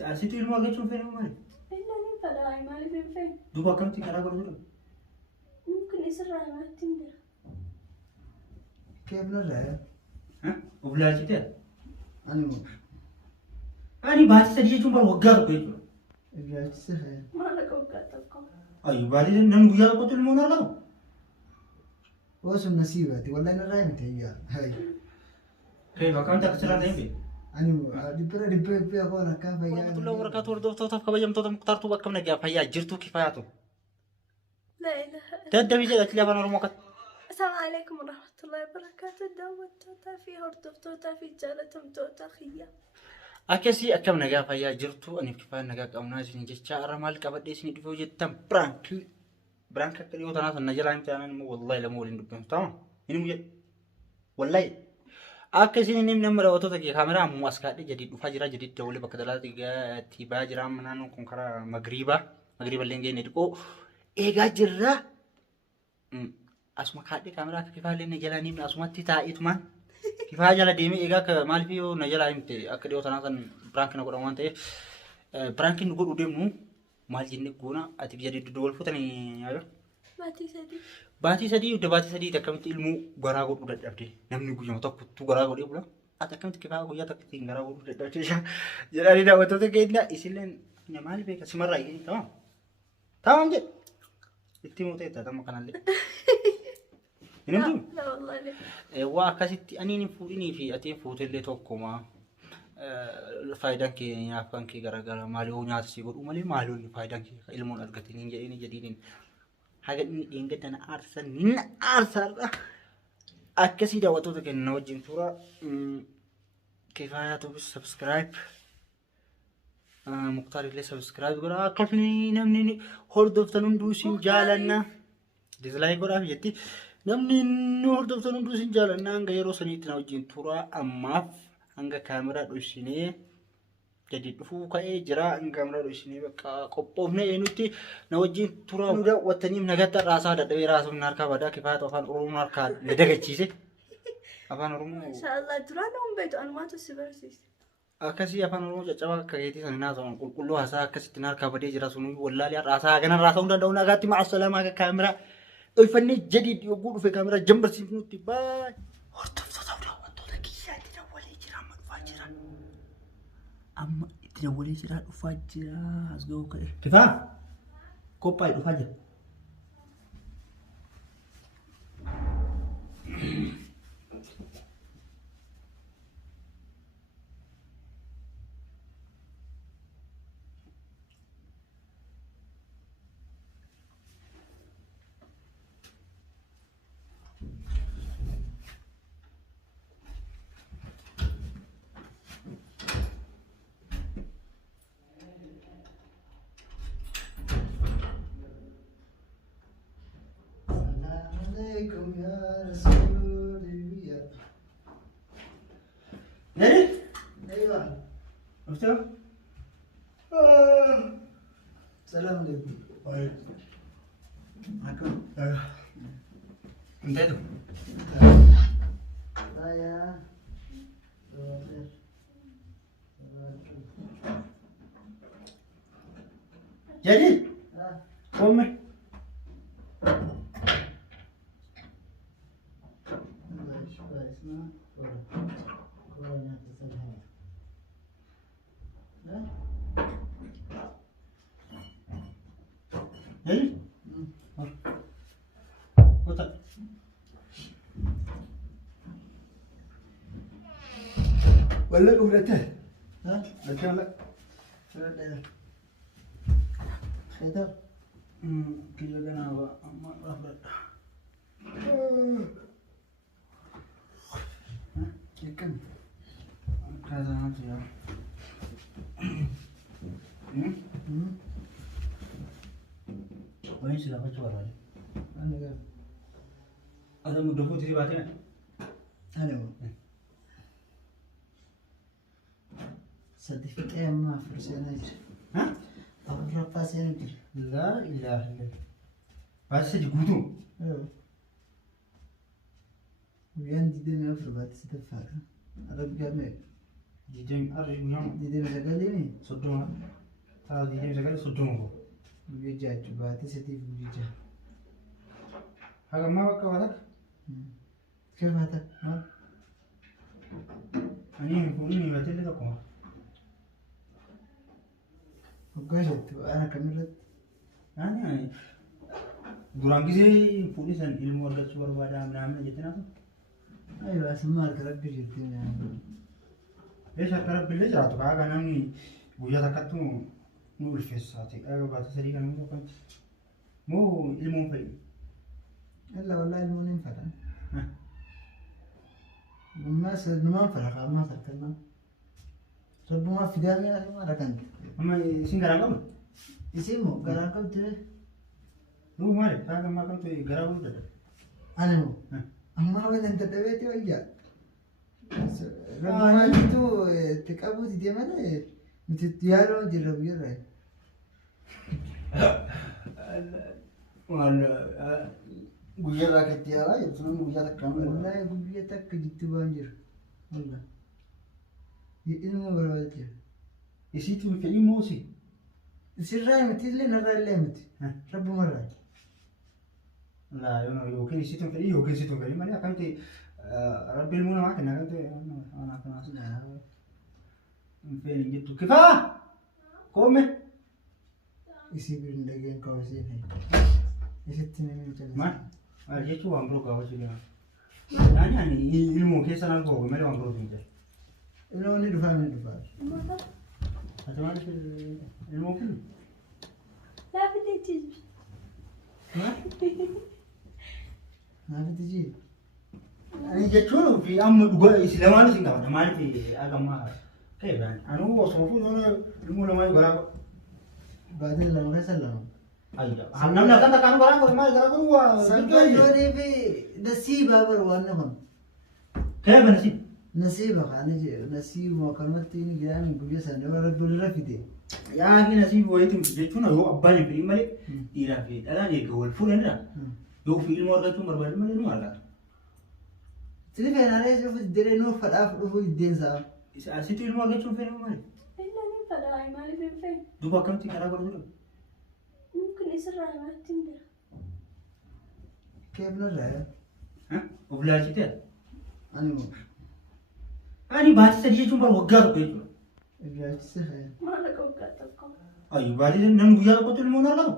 أسيتي المواجهة شو فين مالي؟ إلا أنا فلا مالي فين دوبا كم تكرا قولوا ممكن يسرع ما تندر كيف نرى؟ ها؟ وبلا شيء أنا أنا بعد سدية شو بالوجار كيجوا رجعت سخن ما لك وقتك أي بعد نم ويا قلت المونا لا واسم نسيبتي والله نرى متى هي هاي كيف كم تكسر عليه أنا دبر أخونا كان فيا ورحمة الله وبركاته وردوف توتف كبيم توتم مختار تو بكم نجيب فيا جرتو كفاياته لا إله تدبي جد أتلي أنا رموكت السلام عليكم ورحمة الله وبركاته دعوة توتا في هردف توتا في جالتهم توتا خيا أكسي أكم نجيب فيا جرتو أنا كفاية نجيب أو ناس نجيب شعر مال كبدي سني دفوع جتام برانك كريو تناس النجلا إنت أنا والله لا مولين دبهم تمام إني مجد والله أكسي نيم نمر أوتو تكي كاميرا مواسكات جديد فاجرا جديد جولة بكتلا تيجا جرام منانو كونكرا مغربا اللي نيجي إيجا جرا أسمع كاتي كاميرا كيفاه لين نجلا نيم أسمع تيتا إتمان كيفاه جلا ديمي إيجا كمال فيو نجلا إمتى أكديو تناسن برانك نقول أمان تي برانك نقول وديم نو مال جنة كونا أتبي جديد دول فتني أيوه Bati sadi takkan ilmu gara godu da dabde namni gujo to tu gara godu bula atakkan kifa go ya takkin gara godu da dabde jadi da wato take inda isilen ne mali be kasimara yi tamam je ittimu te ta tamam kanalle inentum لا والله لا wa akasitti anini fuudini fi atiin fuutelle tokkoma faayidan ke nyaafan ke gara mali o nyaata si godu mali mali faayidan ke ilmuun argatini jedini jedinin haga inni dingatan arsan ninna arsarra akkasi daawwattoota kenna wajjin tura kifaya to subscribe muqtar illee subscribe godha akkasni namni hordoftan hunduu sin jaalanna dislike godhaaf jetti namni hordoftan hunduu sin jaalanna hanga yeroo saniitti na wajjin tura ammaaf hanga kaameraa dhoysinee jadi dufuu ka'ee jira ingamra dhoysinee bakka qophoofne eenutti na wajjin tura hunda wattaniif nagatta raasaa dadhabee raasuun harkaa badaa kifaata afaan oromoo harkaa na dagachiise afaan oromoo inshallah duraan on beetu anumaatu si barsiise akkasii afaan oromoo caccabaa akka keetii sana naasawan qulqulluu haasaa akkasitti harkaa badee jira sun wallaalee raasaa hagana raasaa hunda danda'u nagaatti ma'a salaamaa akka kaameraa dhoyfannee jadii yogguu dhufe kaameraa jambarsiifnutti baay hordoftoota daawwattoota kiyyaatti dawalee jira amma dhufaa jira amma itti dawalee jira dhufaa jira as ga'uu ka'e kifaa qophaa'e dhufaa jira عليكم يا رسول الله نادي أيوة عرفتها؟ السلام عليكم معكم انتهيتوا يا جديد قومي جديد وطن ولا قمرته ها أكمل خير كذا أنا ما أفضل كم كذا هذا وين سلامة شوارع أنا قال هذا مدفوع تري باتنا أنا هو صدقت أيام ما فرسنا يجري ها أبو رفاس يجري لا إله إلا الله بس جبتو وين دي دم يفرق بعد ستفاق هذا بجمع Diideen arri guyyaa Diidee sagalee soddoma. Ta'a diideen sagalee soddoma ko. guyyaa jaachuu baatee sadiif guyyaa jaa. Hagammaa bakka baata. Kefaata maal? Ani fuudhini himatee illee tokkuma. Hoggaa jettu waan akkamirratti? Ani duraan gisee fuudhii san ilmoo argachuu barbaadaa midhaan jettee naaf. Ayyoo asummaa harka rabbi jirti nyaannu. Eessa harka rabbillee jiraatu kaaga namni guyyaa takkattu nu ulfeessaati. Kaaga baatee sadii kan nuti akkamitti. Moo ilmoon fa'i? Illa wallaahi ilmoon hin fadhan. Numaan fadha qaamaa sarkannaa. Rabbumaa fidaa mi'a rakan. Amma isin garaan qabdu? Isin moo garaan qabdu? Nuu maali? Kaaga ammaa kamtu garaa guddaa dadha. Ani moo? Ammaa waan hin dadhabeeti wayyaa. Rabbumaa jitu itti qabuuti deemanii nuti yaadoo jirra guyyarraa. Guyyaa rakkatti yaalaa jirtu namni guyyaa takka nama. Wallaahi guyyaa takka jitti waan jiru. Wallaahi. Ilmoo barbaada jira. Isiitu fedhii moo si? Sirraa miti illee narraa illee miti. Rabbumarraa. Laa yookiin isiitu fedhii yookiin isiitu fedhii malee akkamitti rabbi ilmoo namaa kenna akkamitti waan akkanaas. Hin fedhin jettu. Kifaa! Koome! Isii birin dhageen kaawwasee fi isitti namni jala. Maal? Maal jechuun waan biroo kaawwachuu deema. Ani ilmoo keessa naan koo malee waan biroo hin jedhu. Ilmoo ni dhufaa ni dhufaa. Ati maaliif ilmoo kennu? Laafitee jijji. Naafiti jii. Ani jechuun fi amma dhugaa isi lamaan isin qabata maaliif agammaa ta'e biraan. Anuu osoo fuudhuun ilmoo lamaan garaa qabu. Baatee lama keessa lama. Ayya. Namni akkana kan garaa qabu maal garaa qabu waa. Sanqalloonii fi nasiibaa bar waan nafan. Kee banasi. Nasiiba kaanii nasiibuma kanumatti inni jiraan guyyaa sana yoo rabbi fide. Yaa fi nasiiba wayiitiin jechuun yoo abbaan hin fedhin malee dhiiraa fi dhalaan eega wal fuudhanidha. Yoo fi ilmoo argachuun barbaadu malee nu argata. Sini feenaalee dhufu diree nuuf fadhaaf dhufu iddeensaa. Asitti ilmoo argachuun fedhan malee. Inni ni fadhaa maaliif hin fe'e? Duuba akkamitti karaa godhatu? Mungkin isirraa himatti hin jira. Keef narraa Of laalchitee? ani moo Ani baatii sadii jechuun bara waggaa tokko jechuudha. irraachise fayyaa. Maallaqa waggaa tokko. Ayyu baatii namni guyyaa tokkotti ilmoo argatu.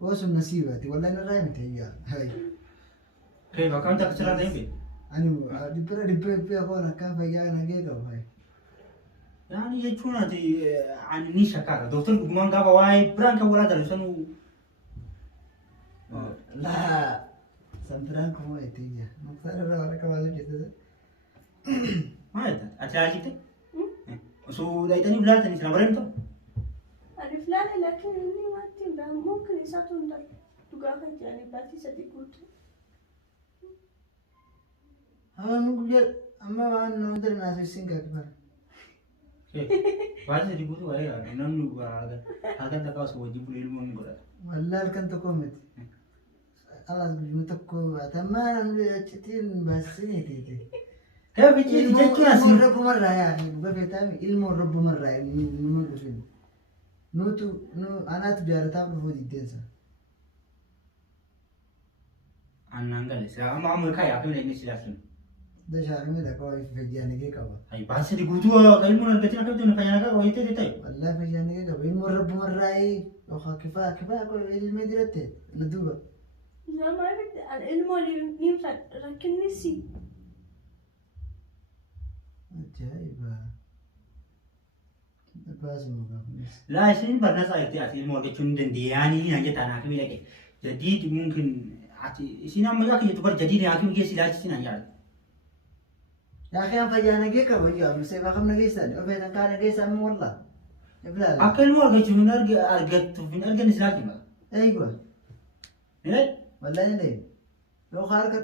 Osoo nasiibaati wallaahi narraa himte iyyaa. Kee akkamitti akka sirraa ta'e hin beeku. Ani moo dhibbee akoon akkaan fayyaa nagee qabu fayyaa. Yani jechuun ati ani ni shakkaata. Dooktarri dhugumaan gaafa waa'ee biraan kan walaa taru sanuu. Laa sanbiraan kumoo itti iyyaa. Muktaara irraa warra qabaatu jettee. Maal jettee? Ati laalchite? Osoo dhaayitanii bilaaltanii sana bareen ta'u? Ani filaale laakiin inni waatti hin beeku. Mungkin isaatu hin darbu. Dhugaa kan jedhanii baatii sadii guutuu. Hawaasni guyyaa amma waan nama dara naasisiin gaafifama. Baatii sadii guutuu waa'ee namni halkan takkaa osoo wajjin bulee ilmoo ni godhata. Wallaahi halkan tokko miti. Alas guyyuma tokko atamaa namni achitiin baasisanii teete. Kee bichii jechuun asii. Ilmoon rabbumarraa yaa'anii dhuga feetaami ilmoon rabbumarraa numa dhufin. Nutu anaatu jaalataaf dhufuu diddeensa. Annaan galee amma kaa yaafee inni si laasin. Dashaarumee dhaqaa wayii fayyaanigee qaba. Ayi baatii sadii guutuu ilmoon argatiin akkamitti inni fayyaa wayii ta'e ta'e. Wallaahi fayyaanigee qaba. Ilmoon rabbumarraa yookaan kifaa ilmee diratte na duuba. Nama ilmoon hin fadha rakkinni si. Ajaa'iba. Baasuma gaafanis. Laa isin barnaasaa itti ati ilmoo argachuu hin dandeenyaanii naan jettaa naaf miidhage. Jadiidi mungkin ati isin amma akka jettu bar jadiidi naaf miidhage ilaalchisi naan yaada. Yaa kiyaan fayyaanigee qaba ijaa musee baakam nageessani ofeetan kaa nageessan wallaa. Akka ilmoo argachuu hin argattuuf hin arganne silaalchi maka. Eeywa. Ni Wallaahi ni deemu. Yookaan harka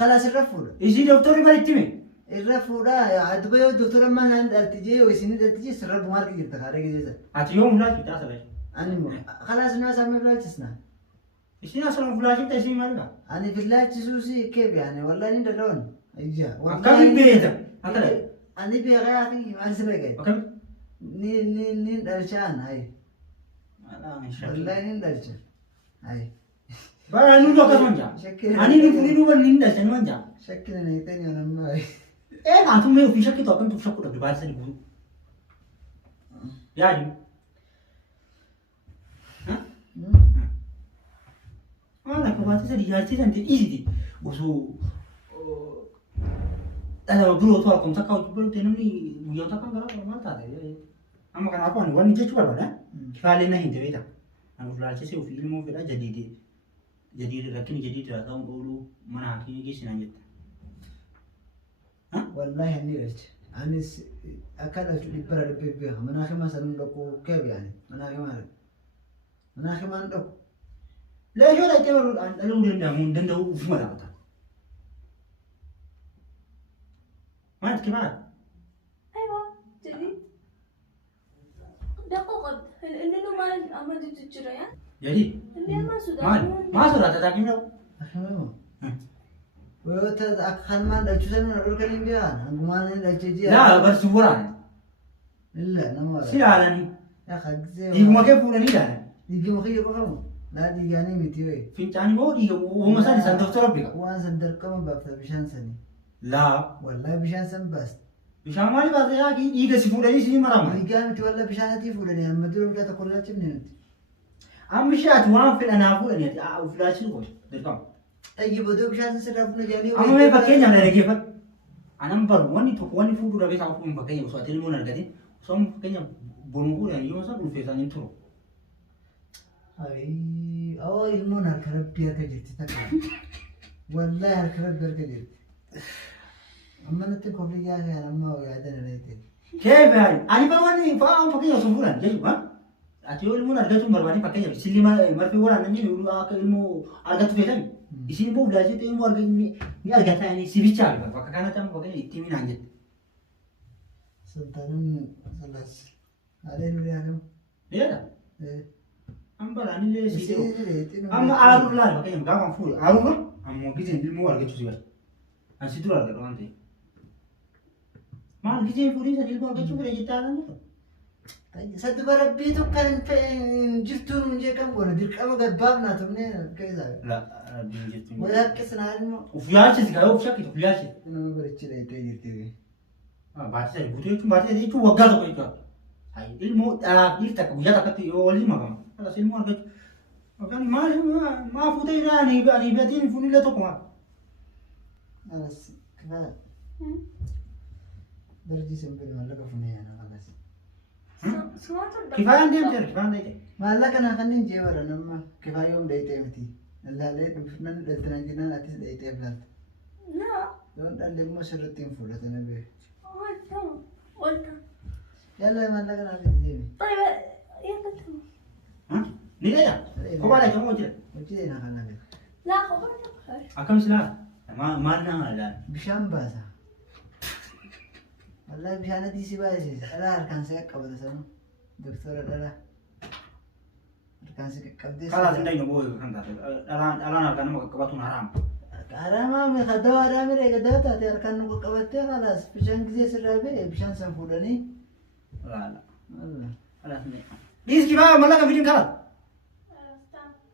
khalaas irra fuudha. Isin doktorri baritti mee? Irra fuudhaa duba yoo doktora ammaa naan dhalti jee yoo isin dhalti jee sirra bumaa argi jirta kaadha geessa. Ati yoo mul'atu bitaa sabayi. Ani moo khalaas nu asaamee bilaalchisna. Isin asuma fulaashifta isin maaliidha? Ani bilaachisuu si keebi ani wallaahi ni dalawan. Ijaa. Akkamiin beekta? Akkana. أنا بيغير أخي ما أسرقه وكم؟ نين درجان هاي لا من شكل والله نين درجة هاي بقى نقول لك منجا شكل أنا نفري نقول نين درجة منجا شكل نيتني أنا ما هاي إيه أنتم ما في شكل توكم تفشكوا ده ببارس اللي يعني ها أنا كمان تسأل يالتي أنت إيدي وسو أنا بقول له كم تكاو بقول تنوني ويا تكاو كلا ما تعرف أما كان أقول وان نيجي شو ولا كفاية هند بيتا أنا في العشاء سوي فيلم وفي العشاء جديد لكن جديد هذا أقوله ما نحكي يجي سنجد ها والله إني رجع أنا أكلت البرد بيبيها مناخي ما سنلقو كيف يعني مناخي ما ندقو لا شو لا تقول أنا لو دندو وفي مدرسة ما أنت كمان أيوة جديد دقيقة اللي ما أمدت الجريان جديد اللي ما سودان ما صار تتاكم له أخي ما ويوتا أكخن ما ندرجو من الأورجانيم بيان أنقمان ندرجو لا بس وران إلا نمارا سيالني يا أخي زي دي ما كيف ولا نيلا ديجي مخي يقولون لا ديجاني متيوي فين مو دي وهم سالي سندوتش ربك وان سندر كم بفتح بشان سني لا والله بشان سن بس بشان مالي بس يا كي يجي سيفودني سيني مرام ديجاني تولى بشان تيفولني أما دلوم لا تقول لا تبني أنت أم شات وان في أنا أقول يعني أو فلاش نقول دركم أي بدو بشان سرفنا جاني أما ما بكين جملا لكيف أنا مبر واني فودو ربي تعرفون بكين وسأتي المونا القديم سوم بكين بنقول يعني يوم صار الفيسان ينترو أي أو المون هالكرب بير كجيت تكلم والله هالكرب بير كجيت أما نتكلم في جاه أنا ما هو قاعدين نيتين كيف يعني أنا برواني فاهم بكين يسوفون جاي ما أتيو المونا القديم برباني بكين سيلي ما في ولا نجي يقولوا المو أرجع تفيدني يصير بقول لازم تيجي أرجع مي أرجع ثاني سيفيش شغله فكان تام بكين يتيمين عنجد سلطان خلاص علينا اليوم ليه أم براني ليه سيدو سيدي أما عارف لا بكين مقام فول عارف أم جيزين المو أرجع تسويه أنا سيدو أرجع وانتي ما جيزين فولي سيدو المو أرجع تسويه جتانا صد بربيتو كان جفتون من جيكم ولا ديك أما قد بابنا تمنين كذا لا بيجي ولا كسنا المو وفياش سيجارو وفشاكي وفياش أنا ما بريتش لي تيجي بعد سيد بودي بعد سيد يشوف وقعد بيجا هاي المو يفتك ويا تكتي يولي ما كمان هذا سيد المو أرجع وكان ما فوتي راني بني بيتين فوني لا تقوم خلاص كفاية درجي سنبل ما لقى فني أنا خلاص كفاية عندي أمتى كفاية عندي ما لك أنا خلني نجيبه لما كفاية يوم دايتي متي لا ليه بفنان لتناجينا لا تيس دايتي بلاد لا يوم اللي مو سرتين فولا تنبيه قلت يلا ما لك أنا في الدين طيب يلا تمام ها ليه كم على كم وجه وجدنا خلنا لا خبرت أكمل سلا ما لنا لا بشام باسا والله بشانة دي سبايسي أنا أركان سيك قبل سنة دكتور لا أركان سيك قبل خلاص ندين أبوي كندا الآن أركان ما كبتون حرام حرام من خدوا حرام رأي كده تاتي أركان نقول قبلته خلاص بشان كذي سرابي بشان سنفولني لا والله خلاص ندين ليش كيفاه ملاك فيديو كلا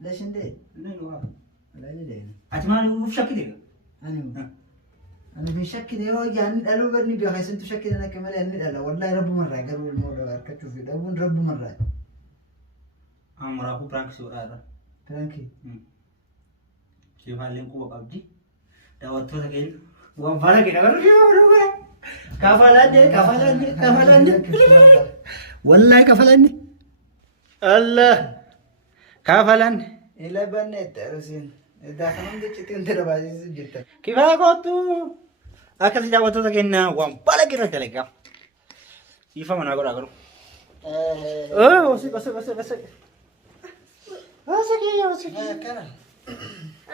ليش ندي ندين واحد لا ندي أتمنى وفشك كده أنا في شك ده هو يعني قالوا برني بيحس أنتوا شك أنا كمان يعني لا والله رب مرة قالوا الموضوع كتشوف ده رب مرة أمره برانك سورة فرانكي كيف هالين كوا قبضي دعوت له تكين وأمبارح كده قالوا شو كفلاني والله كفلاني الله كفلاني إلا بنت أرسين إذا خلنا دكتور ترى بعدين جدا كيف أقولتوا أكثر دعوت له تكين وأمبارح كده تلاقيه يفهم أنا أقول بس كنا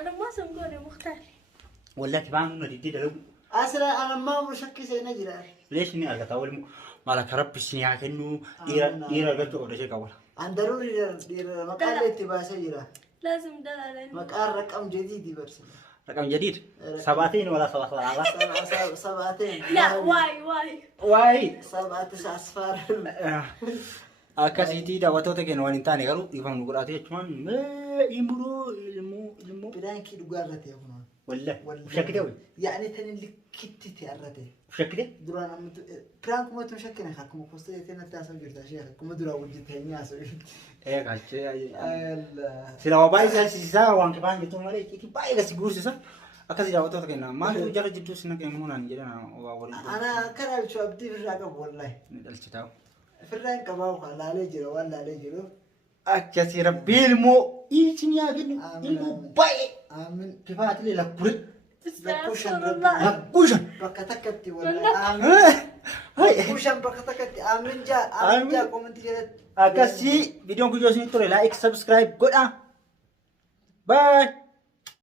أنا ما سمعني مختار ولا كمان ندي ده أصلا أنا ما مشكل سينا جرا ليش إني أرجع أول مالك رب السنيا كأنه دير أرجع تقول شيء كأول عن ضروري دير مقال اتباع سجرا لازم دلالين مقال رقم جديد برسل رقم جديد 7 ولا 7 7 لا واي واي 7 أصفار akkasiitii daawwattoota keenya waliin taane garuu dhiifamnu godhaate jechuun imuroo ilmoo Birankii dhugaa irratti hafuun. wallahi shakkite way Yaani tani likkitti ta'arrate. shakkite Duraan ammatu prank kuma shakkina akkuma postee tana taasoo jirta shee akkuma duraa wajjin teenyaa asoo. qaachee Allah. sila waa baay'ee salphisiisaa waan kibaan jettu malee itti baay'ee gasi guursisa akkasii daawwattoota keenya maaltu jara jidduu sinna keenya munaan jedhan waa waliin Ana kana bichuu abdii firraa qabu wallahi. ni dhalchitaa Firraan qabaa laalee jira waan laalee jiru. akkasii rabbii ilmoo isin yaa kennu ilmoo baay'ee Aamin. kifaatilee lakkure Astaghfirullah. lakkuushan Bakka takkatti wallahi. Aamin. Hai. Kushan bakka takkatti aamin jaa komantii jalatti. akkasii viidiyoon kun yoo isinitti tole laayik sabskiraayib godhaa baay